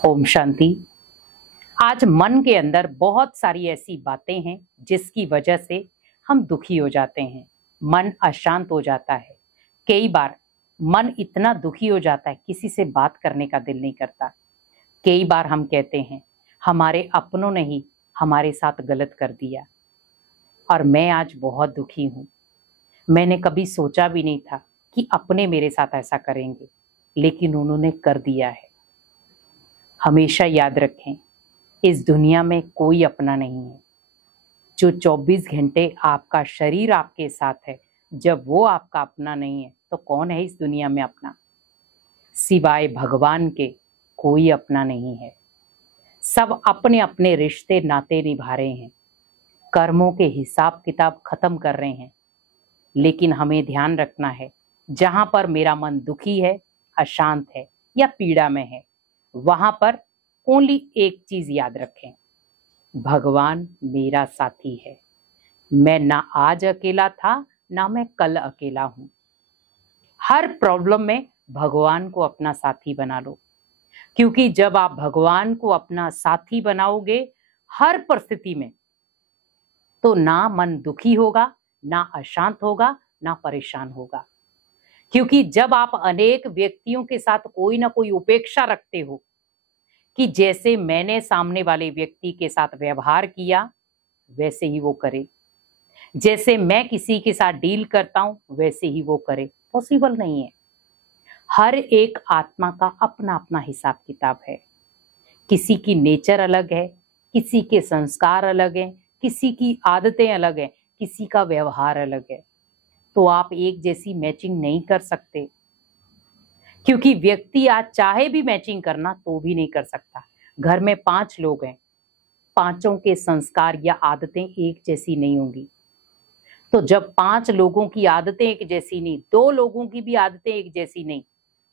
ओम शांति। आज मन के अंदर बहुत सारी ऐसी बातें हैं जिसकी वजह से हम दुखी हो जाते हैं, मन अशांत हो जाता है। कई बार मन इतना दुखी हो जाता है किसी से बात करने का दिल नहीं करता। कई बार हम कहते हैं हमारे अपनों ने ही हमारे साथ गलत कर दिया और मैं आज बहुत दुखी हूँ। मैंने कभी सोचा भी नहीं था कि अपने मेरे साथ ऐसा करेंगे, लेकिन उन्होंने कर दिया है। हमेशा याद रखें, इस दुनिया में कोई अपना नहीं है। जो 24 घंटे आपका शरीर आपके साथ है, जब वो आपका अपना नहीं है तो कौन है इस दुनिया में अपना? सिवाय भगवान के कोई अपना नहीं है। सब अपने अपने रिश्ते नाते निभा रहे हैं, कर्मों के हिसाब किताब खत्म कर रहे हैं। लेकिन हमें ध्यान रखना है, जहां पर मेरा मन दुखी है, अशांत है या पीड़ा में है, वहां पर ओनली एक चीज याद रखें, भगवान मेरा साथी है। मैं ना आज अकेला था, ना मैं कल अकेला हूं। हर प्रॉब्लम में भगवान को अपना साथी बना लो, क्योंकि जब आप भगवान को अपना साथी बनाओगे हर परिस्थिति में, तो ना मन दुखी होगा, ना अशांत होगा, ना परेशान होगा। क्योंकि जब आप अनेक व्यक्तियों के साथ कोई ना कोई उपेक्षा रखते हो कि जैसे मैंने सामने वाले व्यक्ति के साथ व्यवहार किया वैसे ही वो करे, जैसे मैं किसी के साथ डील करता हूं वैसे ही वो करे, पॉसिबल नहीं है। हर एक आत्मा का अपना अपना हिसाब किताब है। किसी की नेचर अलग है, किसी के संस्कार अलग हैं, किसी की आदतें अलग हैं, किसी का व्यवहार अलग है। तो आप एक जैसी मैचिंग नहीं कर सकते, क्योंकि व्यक्ति आज चाहे भी मैचिंग करना तो भी नहीं कर सकता। घर में 5 लोग हैं, पांचों के संस्कार या आदतें एक जैसी नहीं होंगी। तो जब 5 लोगों की आदतें एक जैसी नहीं, 2 लोगों की भी आदतें एक जैसी नहीं,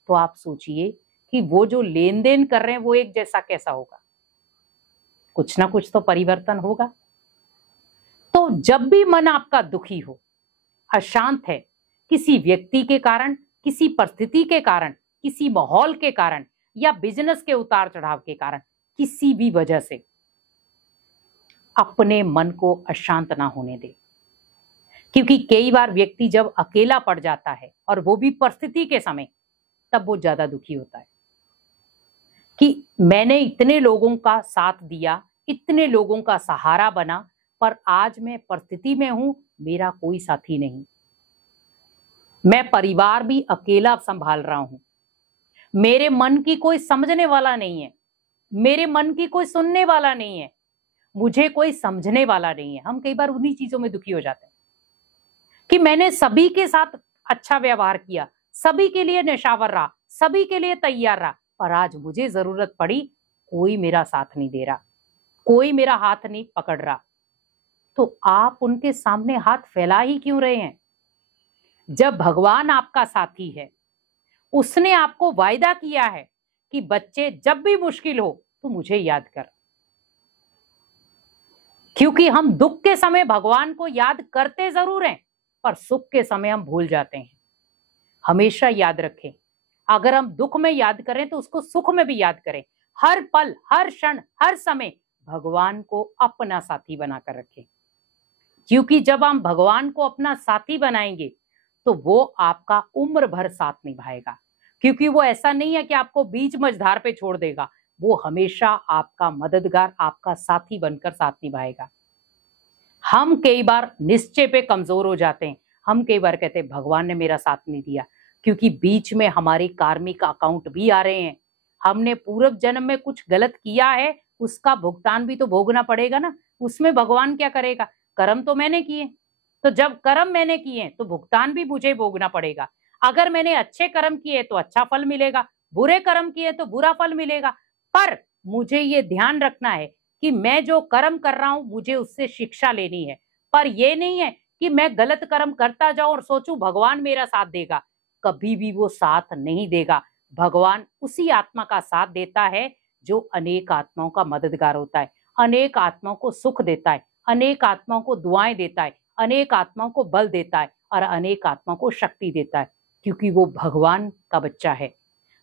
तो आप सोचिए कि वो जो लेन देन कर रहे हैं वो एक जैसा कैसा होगा? कुछ ना कुछ तो परिवर्तन होगा। तो जब भी मन आपका दुखी हो, अशांत है, किसी व्यक्ति के कारण, किसी परिस्थिति के कारण, किसी माहौल के कारण या बिजनेस के उतार चढ़ाव के कारण, किसी भी वजह से, अपने मन को अशांत ना होने दे। क्योंकि कई बार व्यक्ति जब अकेला पड़ जाता है, और वो भी परिस्थिति के समय, तब वो ज्यादा दुखी होता है कि मैंने इतने लोगों का साथ दिया, इतने लोगों का सहारा बना, पर आज मैं परिस्थिति में हूं, मेरा कोई साथी नहीं। मैं परिवार भी अकेला संभाल रहा हूं, मेरे मन की कोई समझने वाला नहीं है, मेरे मन की कोई सुनने वाला नहीं है, मुझे कोई समझने वाला नहीं है। हम कई बार उन्हीं चीजों में दुखी हो जाते हैं कि मैंने सभी के साथ अच्छा व्यवहार किया, सभी के लिए निशावर रहा, सभी के लिए तैयार रहा, पर आज मुझे जरूरत पड़ी, कोई मेरा साथ नहीं दे रहा, कोई मेरा हाथ नहीं पकड़ रहा। तो आप उनके सामने हाथ फैला ही क्यों रहे हैं? जब भगवान आपका साथी है, उसने आपको वायदा किया है कि बच्चे जब भी मुश्किल हो तो मुझे याद कर। क्योंकि हम दुख के समय भगवान को याद करते जरूर हैं, पर सुख के समय हम भूल जाते हैं। हमेशा याद रखें, अगर हम दुख में याद करें तो उसको सुख में भी याद करें। हर पल, हर क्षण, हर समय भगवान को अपना साथी बनाकर रखें। क्योंकि जब हम भगवान को अपना साथी बनाएंगे तो वो आपका उम्र भर साथ निभाएगा। क्योंकि वो ऐसा नहीं है कि आपको बीच मझधार पे छोड़ देगा, वो हमेशा आपका मददगार, आपका साथी बनकर साथ निभाएगा। हम कई बार निश्चय पे कमजोर हो जाते हैं। हम कई बार कहते हैं भगवान ने मेरा साथ नहीं दिया, क्योंकि बीच में हमारे कार्मिक अकाउंट भी आ रहे हैं। हमने पूर्व जन्म में कुछ गलत किया है, उसका भुगतान भी तो भोगना पड़ेगा ना। उसमें भगवान क्या करेगा? कर्म तो मैंने किए, तो जब कर्म मैंने किए तो भुगतान भी मुझे भोगना पड़ेगा। अगर मैंने अच्छे कर्म किए तो अच्छा फल मिलेगा, बुरे कर्म किए तो बुरा फल मिलेगा। पर मुझे ये ध्यान रखना है कि मैं जो कर्म कर रहा हूं मुझे उससे शिक्षा लेनी है। पर यह नहीं है कि मैं गलत कर्म करता जाऊं और सोचूं भगवान मेरा साथ देगा। कभी भी वो साथ नहीं देगा। भगवान उसी आत्मा का साथ देता है जो अनेक आत्माओं का मददगार होता है, अनेक आत्माओं को सुख देता है, अनेक आत्माओं को दुआएं देता है, अनेक आत्माओं को बल देता है और अनेक आत्माओं को शक्ति देता है, क्योंकि वो भगवान का बच्चा है।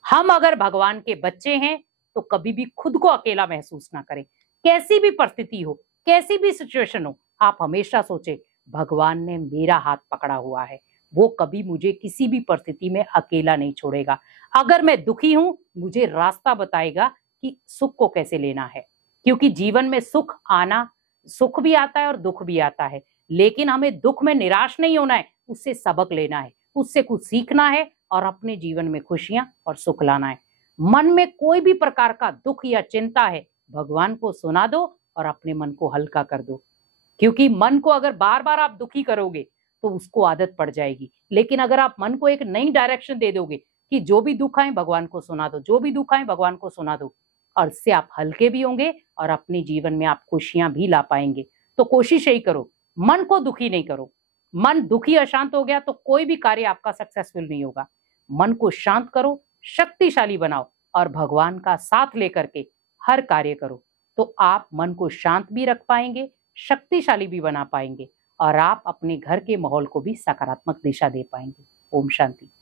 हम अगर भगवान के बच्चे हैं तो कभी भी खुद को अकेला महसूस ना करें। कैसी भी परिस्थिति हो, कैसी भी सिचुएशन हो, आप हमेशा सोचें भगवान ने मेरा हाथ पकड़ा हुआ है, वो कभी मुझे किसी भी परिस्थिति में अकेला नहीं छोड़ेगा। अगर मैं दुखी हूं, मुझे रास्ता बताएगा कि सुख को कैसे लेना है। क्योंकि जीवन में सुख भी आता है और दुख भी आता है, लेकिन हमें दुख में निराश नहीं होना है, उससे सबक लेना है, उससे कुछ सीखना है और अपने जीवन में खुशियां और सुख लाना है। मन में कोई भी प्रकार का दुख या चिंता है, भगवान को सुना दो और अपने मन को हल्का कर दो। क्योंकि मन को अगर बार बार आप दुखी करोगे तो उसको आदत पड़ जाएगी। लेकिन अगर आप मन को एक नई डायरेक्शन दे दोगे कि जो भी दुख आए भगवान को सुना दो, जो भी दुख आए भगवान को सुना दो, और इससे आप हल्के भी होंगे और अपने जीवन में आप खुशियां भी ला पाएंगे। तो कोशिश यही करो, मन को दुखी नहीं करो। मन दुखी अशांत हो गया तो कोई भी कार्य आपका सक्सेसफुल नहीं होगा। मन को शांत करो, शक्तिशाली बनाओ और भगवान का साथ लेकर के हर कार्य करो, तो आप मन को शांत भी रख पाएंगे, शक्तिशाली भी बना पाएंगे और आप अपने घर के माहौल को भी सकारात्मक दिशा दे पाएंगे। ओम शांति।